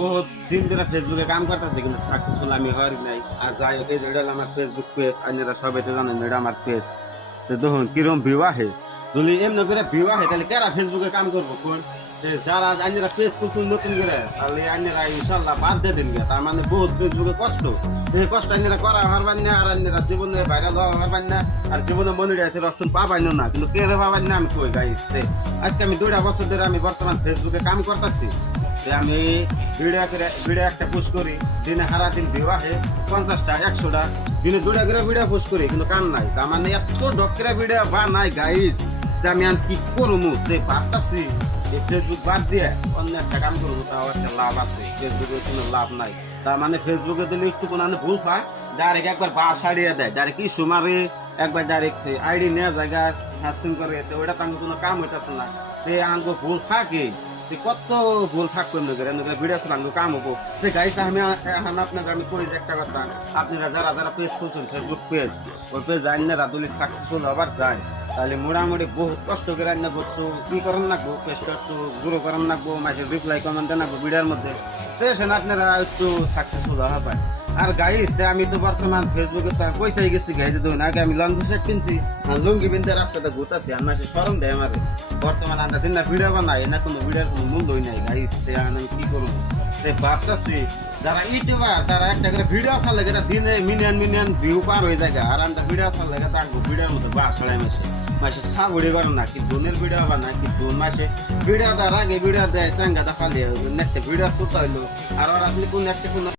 বহুত দিন ধরে ফেসবুকে কাম করতেছে কিন্তু সাকসেসফুল আমি হওয়ার নাই। আর যাই হোক, এটা হলো আমার ফেসবুক পেজ, আপনারা সবাই তো জানেন এটা আমার পেজ। তো দেখুন কিরম ভিউ আহে, যদি এমনি করে ভিউ আহে তাহলে কেরা ফেসবুকে কাম করবো কোন? যারা আপনারা পেজ খুলছেন নতুন করে, তাহলে আপনারা ইনশাল্লাহ বাদ দিয়ে দিন গে। তার মানে বহুত ফেসবুকে কষ্ট, এই কষ্ট আপনারা করা হারবেন না, আর আপনারা জীবনে ভাইরাল হওয়া হারবেন না, আর জীবনে মনে আছে রক্ষণ পাবেন না। কিন্তু কে পাবেন না আমি কই গাইস। আজকে আমি 2টা বছর ধরে আমি বর্তমান ফেসবুকে কাম করতেছি। আমি ভিডিও একটা পোস্ট করি, দিনে সারা দিন ভিউ আহে 50টা 100টা, দিনে 2টা করে ভিডিও পোস্ট করি কিন্তু কাম নাই। তার মানে এত ডক্টরের ভিডিও বা নাই গাইস, যে আমি আর কি করবো। ভাবতেছি এই ফেসবুক বাদ দিয়ে অন্য একটা কাম করবো, তাও একটা লাভ আছে। ফেসবুকে কোনো লাভ নাই। তার মানে ফেসবুকে দিলে একটু কোনো ভুল পায়, ডাইরেক্ট একবার বাস হারিয়ে দেয়, ডাইরেক্ট ইস্যু মারে, একবার ডাইরেক্ট আইডি নেওয়া জায়গা হ্যাচিং করে, ওটা তো কোনো কাম হইতেছে না। আঙ্গো ভুল থাকে, কত ভুল থাকবে ভিডিও আঙ্গো কাম হবো। গাইস আমি আপনাকে আমি কই একটা কথা, আপনারা যারা যারা পেজ খুলছেন ফেসবুক পেজ, ওই পেজ আইনারা যদি সাকসেসফুল হবার যায়, তাহলে মোটামুটি বহুত কষ্ট করে আইনা একটু কি করেন লাগবো, পেজটা একটু গ্রো করেন লাগবো, মাঝে রিপ্লাই কমেন্ট দেন লাগবো ভিডিওর মধ্যে, সেন আপনারা একটু সাকসেসফুল হওয়া পায়। আর গাইস আমি তো বর্তমান ফেসবুকে তো পয়সাই গেছি গাইজ, দেখুন আগে আমি লং শার্ট কিনছি, লুঙ্গি বিনতে রাস্তাতে ঘুরতেছি, আর মাসে সরম দেয় আমার। বর্তমান আমরা চিন্তা ভিডিও বানাই না, কোনো ভিডিওর কোনো মূল্যই নাই গাইস। আমি কি করবো ভাবতেছি, যারা ইউটিউবার তারা একটা করে ভিডিও আসার লাগে দিনে মিলিয়ন ভিউ পার হয়ে যায়, আর আমরা ভিডিও আসার লাগে থাকবো ভিডিওর মধ্যে বাস ছড়াই মাসে সাবুড়ি করে না, কি ধনের ভিডিও বানায়, কি ধন মাসে ভিডিও দেওয়ার আগে ভিডিও দেয়, চাঙ্গা দা ফালিয়ে নেক্সট ভিডিও শুতে হইলো। আর আপনি কোন একটা